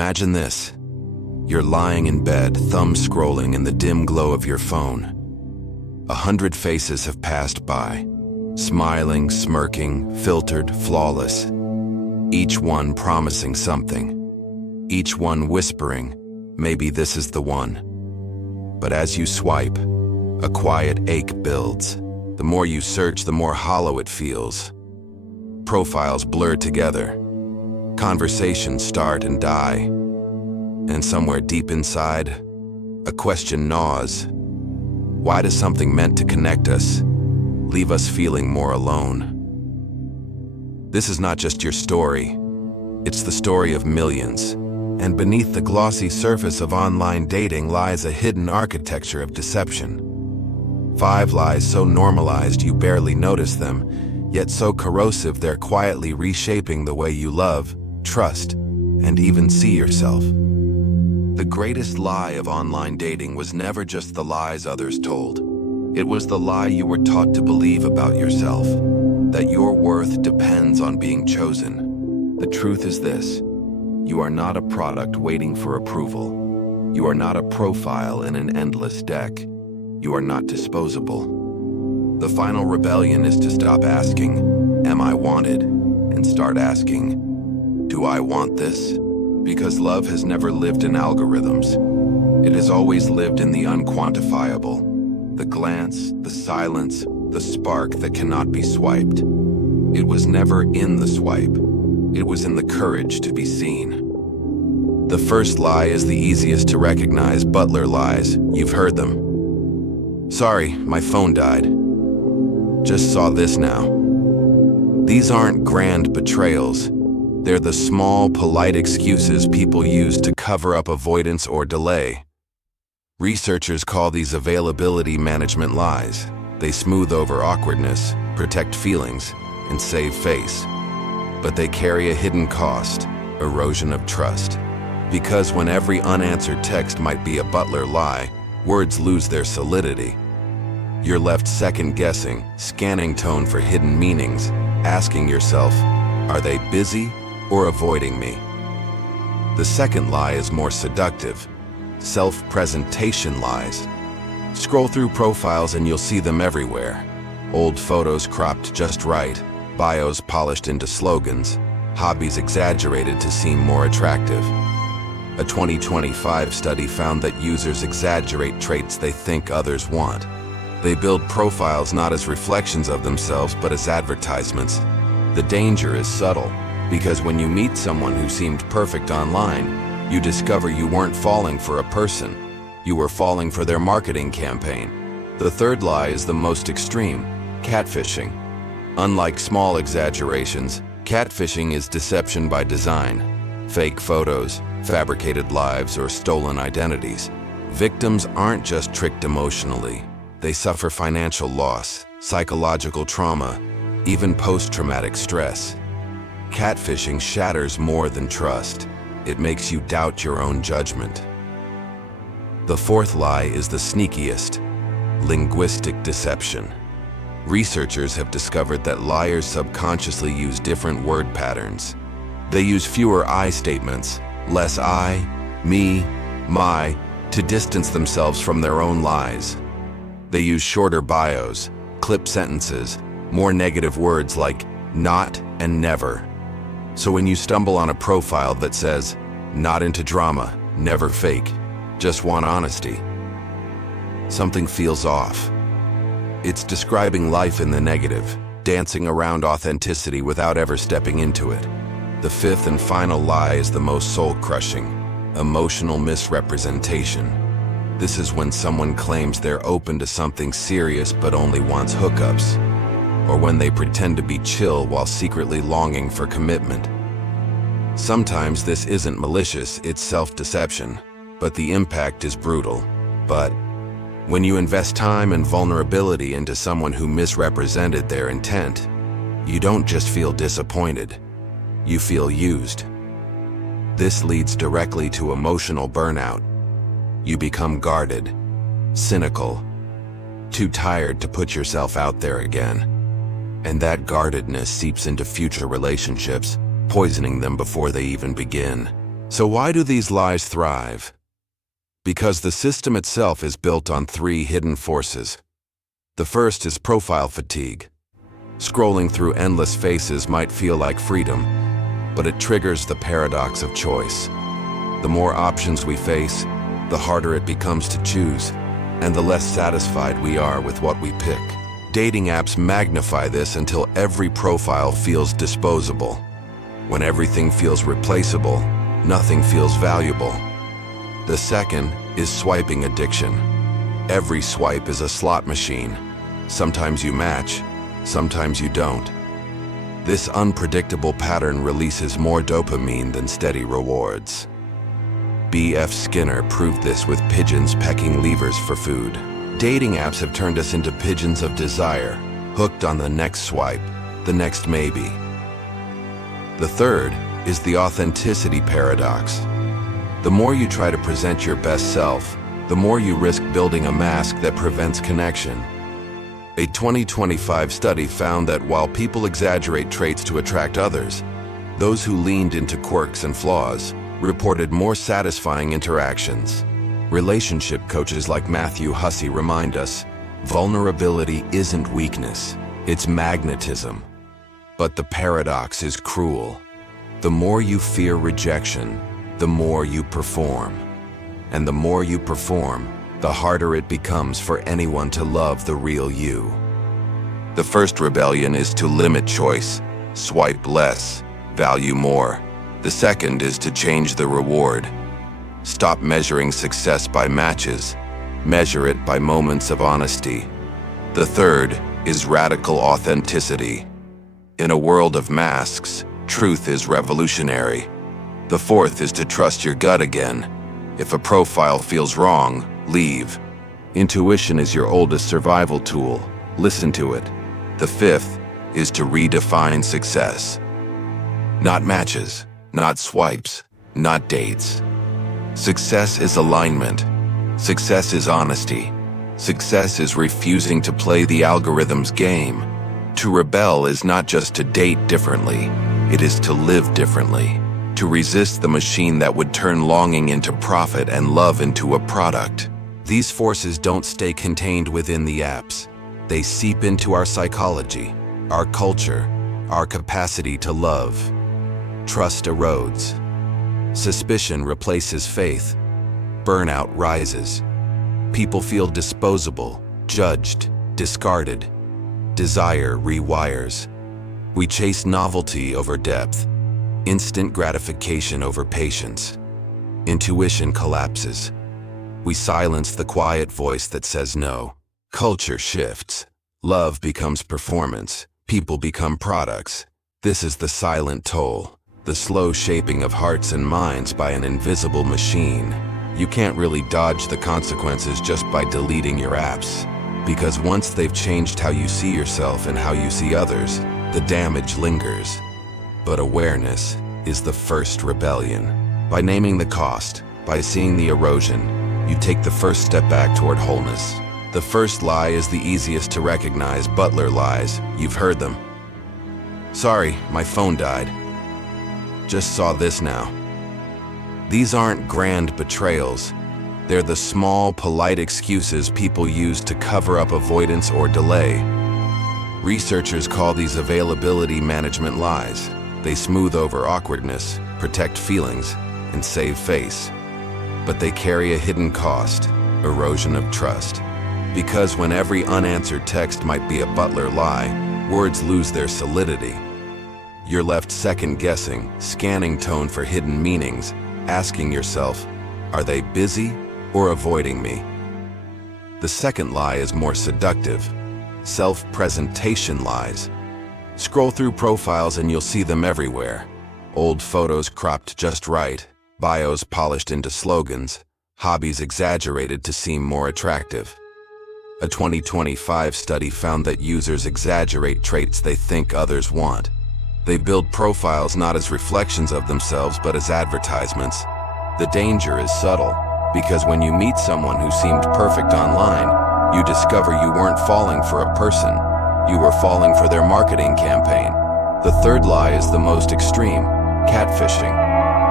Imagine this. You're lying in bed, thumb scrolling in the dim glow of your phone. 100 faces have passed by, smiling, smirking, filtered, flawless. Each one promising something. Each one whispering, maybe this is the one. But as you swipe, a quiet ache builds. The more you search, the more hollow it feels. Profiles blur together. Conversations start and die. And somewhere deep inside, a question gnaws. Why does something meant to connect us leave us feeling more alone? This is not just your story. It's the story of millions. And beneath the glossy surface of online dating lies a hidden architecture of deception. 5 lies so normalized you barely notice them, yet so corrosive they're quietly reshaping the way you love, trust, and even see yourself. The greatest lie of online dating was never just the lies others told. It was the lie you were taught to believe about yourself, that your worth depends on being chosen. The truth is this: you are not a product waiting for approval. You are not a profile in an endless deck. You are not disposable. The final rebellion is to stop asking, "Am I wanted?" and start asking, "Do I want this?" Because love has never lived in algorithms. It has always lived in the unquantifiable. The glance, the silence, the spark that cannot be swiped. It was never in the swipe. It was in the courage to be seen. The first lie is the easiest to recognize. Butler Lies. You've heard them. Sorry, my phone died. Just saw this now. These aren't grand betrayals. They're the small, polite excuses people use to cover up avoidance or delay. Researchers call these availability management lies. They smooth over awkwardness, protect feelings, and save face. But they carry a hidden cost: erosion of trust. Because when every unanswered text might be a Butler lie, words lose their solidity. You're left second-guessing, scanning tone for hidden meanings, asking yourself, are they busy or avoiding me? The second lie is more seductive: self-presentation lies. Scroll through profiles and you'll see them everywhere. Old photos cropped just right, bios polished into slogans, hobbies exaggerated to seem more attractive. A 2025 study found that users exaggerate traits they think others want. They build profiles not as reflections of themselves, but as advertisements. The danger is subtle, because when you meet someone who seemed perfect online, you discover you weren't falling for a person. You were falling for their marketing campaign. The third lie is the most extreme: catfishing. Unlike small exaggerations, catfishing is deception by design. Fake photos, fabricated lives, or stolen identities. Victims aren't just tricked emotionally. They suffer financial loss, psychological trauma, even post-traumatic stress. Catfishing shatters more than trust. It makes you doubt your own judgment. The fourth lie is the sneakiest: linguistic deception. Researchers have discovered that liars subconsciously use different word patterns. They use fewer I statements, less I, me, my, to distance themselves from their own lies. They use shorter bios, clip sentences, more negative words like not and never. So when you stumble on a profile that says, "Not into drama, never fake, just want honesty," something feels off. It's describing life in the negative, dancing around authenticity without ever stepping into it. The fifth and final lie is the most soul-crushing: emotional misrepresentation. This is when someone claims they're open to something serious but only wants hookups, or when they pretend to be chill while secretly longing for commitment. Sometimes this isn't malicious, it's self-deception, but the impact is brutal. But when you invest time and vulnerability into someone who misrepresented their intent, you don't just feel disappointed, you feel used. This leads directly to emotional burnout. You become guarded, cynical, too tired to put yourself out there again. And that guardedness seeps into future relationships, poisoning them before they even begin. So why do these lies thrive? Because the system itself is built on three hidden forces. The first is profile fatigue. Scrolling through endless faces might feel like freedom, but it triggers the paradox of choice. The more options we face, the harder it becomes to choose, and the less satisfied we are with what we pick. Dating apps magnify this until every profile feels disposable. When everything feels replaceable, nothing feels valuable. The second is swiping addiction. Every swipe is a slot machine. Sometimes you match, sometimes you don't. This unpredictable pattern releases more dopamine than steady rewards. B.F. Skinner proved this with pigeons pecking levers for food. Dating apps have turned us into pigeons of desire, hooked on the next swipe, the next maybe. The third is the authenticity paradox. The more you try to present your best self, the more you risk building a mask that prevents connection. A 2025 study found that while people exaggerate traits to attract others, those who leaned into quirks and flaws reported more satisfying interactions. Relationship coaches like Matthew Hussey remind us, vulnerability isn't weakness, it's magnetism. But the paradox is cruel. The more you fear rejection, the more you perform. And the more you perform, the harder it becomes for anyone to love the real you. The first rebellion is to limit choice, swipe less, value more. The second is to change the reward. Stop measuring success by matches, measure it by moments of honesty. The third is radical authenticity. In a world of masks, truth is revolutionary. The fourth is to trust your gut again. If a profile feels wrong, leave. Intuition is your oldest survival tool. Listen to it. The fifth is to redefine success. Not matches, not swipes, not dates. Success is alignment. Success is honesty. Success is refusing to play the algorithm's game. To rebel is not just to date differently, it is to live differently. To resist the machine that would turn longing into profit and love into a product. These forces don't stay contained within the apps. They seep into our psychology, our culture, our capacity to love. Trust erodes. Suspicion replaces faith. Burnout rises. People feel disposable, judged, discarded. Desire rewires. We chase novelty over depth, instant gratification over patience. Intuition collapses. We silence the quiet voice that says no. Culture shifts. Love becomes performance. People become products. This is the silent toll, the slow shaping of hearts and minds by an invisible machine. You can't really dodge the consequences just by deleting your apps, because once they've changed how you see yourself and how you see others, the damage lingers. But awareness is the first rebellion. By naming the cost, by seeing the erosion, you take the first step back toward wholeness. The first lie is the easiest to recognize. Butler Lies. You've heard them. Sorry, my phone died. Just saw this now. These aren't grand betrayals. They're the small, polite excuses people use to cover up avoidance or delay. Researchers call these availability management lies. They smooth over awkwardness, protect feelings, and save face. But they carry a hidden cost, erosion of trust. Because when every unanswered text might be a Butler lie, words lose their solidity. You're left second-guessing, scanning tone for hidden meanings, asking yourself, are they busy or avoiding me? The second lie is more seductive. Self-presentation lies. Scroll through profiles and you'll see them everywhere. Old photos cropped just right, bios polished into slogans, hobbies exaggerated to seem more attractive. A 2025 study found that users exaggerate traits they think others want. They build profiles not as reflections of themselves but as advertisements. The danger is subtle, because when you meet someone who seemed perfect online, you discover you weren't falling for a person, you were falling for their marketing campaign. The third lie is the most extreme, catfishing.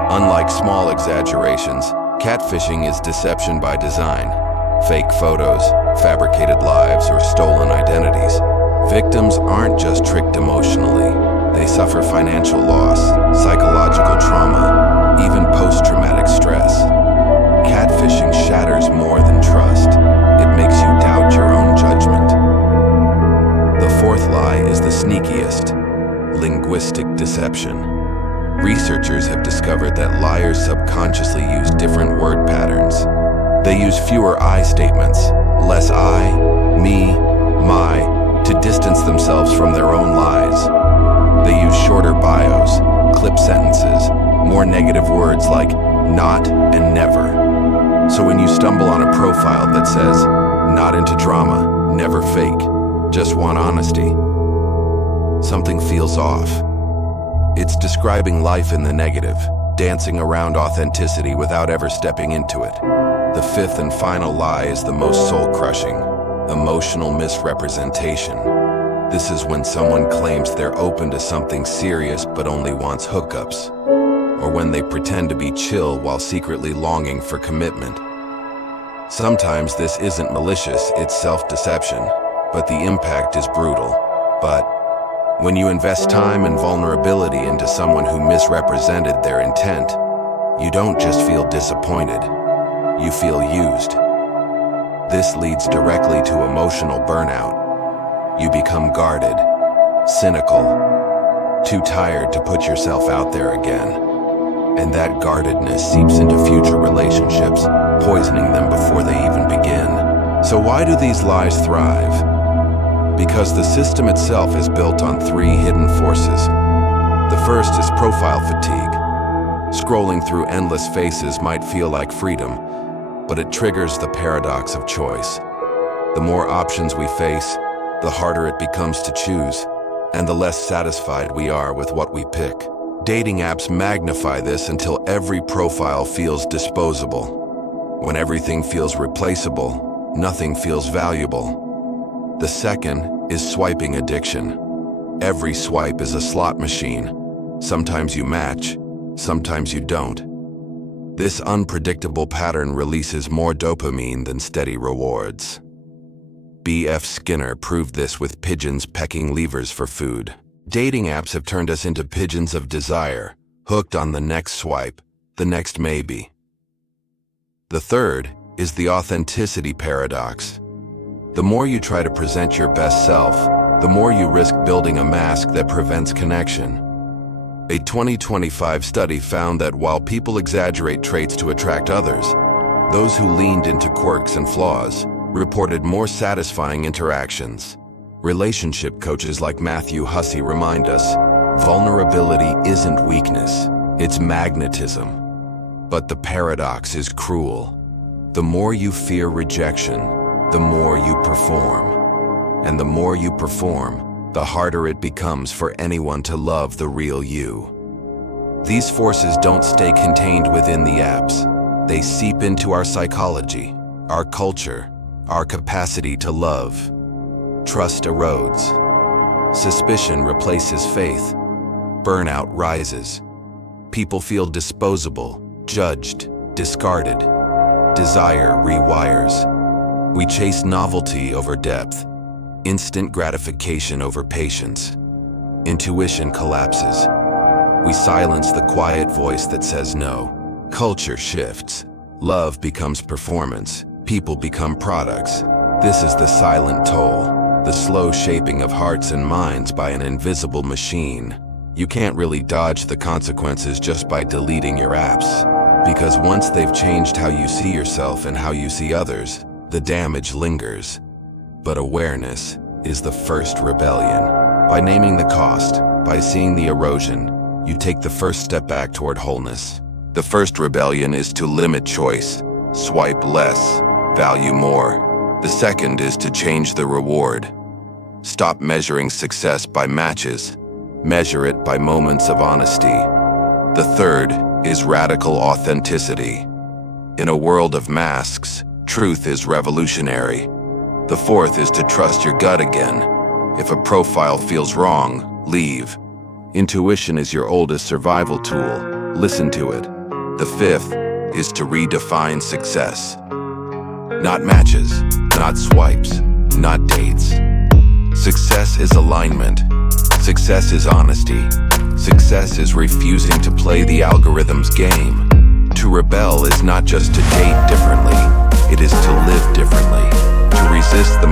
Unlike small exaggerations, catfishing is deception by design. Fake photos, fabricated lives, or stolen identities. Victims aren't just tricked emotionally. They suffer financial loss, psychological trauma, even post-traumatic stress. Catfishing shatters more than trust. It makes you doubt your own judgment. The fourth lie is the sneakiest: linguistic deception. Researchers have discovered that liars subconsciously use different word patterns. They use fewer I statements, less I, me, my, to distance themselves from their own lies. They use shorter bios, clip sentences, more negative words like not and never. So when you stumble on a profile that says, not into drama, never fake, just want honesty, something feels off. It's describing life in the negative, dancing around authenticity without ever stepping into it. The fifth and final lie is the most soul-crushing: emotional misrepresentation. This is when someone claims they're open to something serious but only wants hookups, or when they pretend to be chill while secretly longing for commitment. Sometimes this isn't malicious, it's self-deception, but the impact is brutal. But when you invest time and vulnerability into someone who misrepresented their intent, you don't just feel disappointed, you feel used. This leads directly to emotional burnout. You become guarded, cynical, too tired to put yourself out there again. And that guardedness seeps into future relationships, poisoning them before they even begin. So why do these lies thrive? Because the system itself is built on three hidden forces. The first is profile fatigue. Scrolling through endless faces might feel like freedom, but it triggers the paradox of choice. The more options we face, the harder it becomes to choose, and the less satisfied we are with what we pick. Dating apps magnify this until every profile feels disposable. When everything feels replaceable, nothing feels valuable. The second is swiping addiction. Every swipe is a slot machine. Sometimes you match, sometimes you don't. This unpredictable pattern releases more dopamine than steady rewards. B.F. Skinner proved this with pigeons pecking levers for food. Dating apps have turned us into pigeons of desire, hooked on the next swipe, the next maybe. The third is the authenticity paradox. The more you try to present your best self, the more you risk building a mask that prevents connection. A 2025 study found that while people exaggerate traits to attract others, those who leaned into quirks and flaws reported more satisfying interactions. Relationship coaches like Matthew Hussey remind us, vulnerability isn't weakness, it's magnetism. But the paradox is cruel. The more you fear rejection, the more you perform. And the more you perform, the harder it becomes for anyone to love the real you. These forces don't stay contained within the apps. They seep into our psychology, our culture, our capacity to love. Trust erodes. Suspicion replaces faith. Burnout rises. People feel disposable, judged, discarded. Desire rewires. We chase novelty over depth, instant gratification over patience. Intuition collapses. We silence the quiet voice that says no. Culture shifts. Love becomes performance. People become products. This is the silent toll, the slow shaping of hearts and minds by an invisible machine. You can't really dodge the consequences just by deleting your apps, because once they've changed how you see yourself and how you see others, the damage lingers. But awareness is the first rebellion. By naming the cost, by seeing the erosion, you take the first step back toward wholeness. The first rebellion is to limit choice, swipe less, value more. The second is to change the reward. Stop measuring success by matches. Measure it by moments of honesty. The third is radical authenticity. In a world of masks, truth is revolutionary. The fourth is to trust your gut again. If a profile feels wrong, leave. Intuition is your oldest survival tool. Listen to it. The fifth is to redefine success. Not matches, not swipes, not dates. Success is alignment. Success is honesty. Success is refusing to play the algorithm's game. To rebel is not just to date differently, it is to live differently. To resist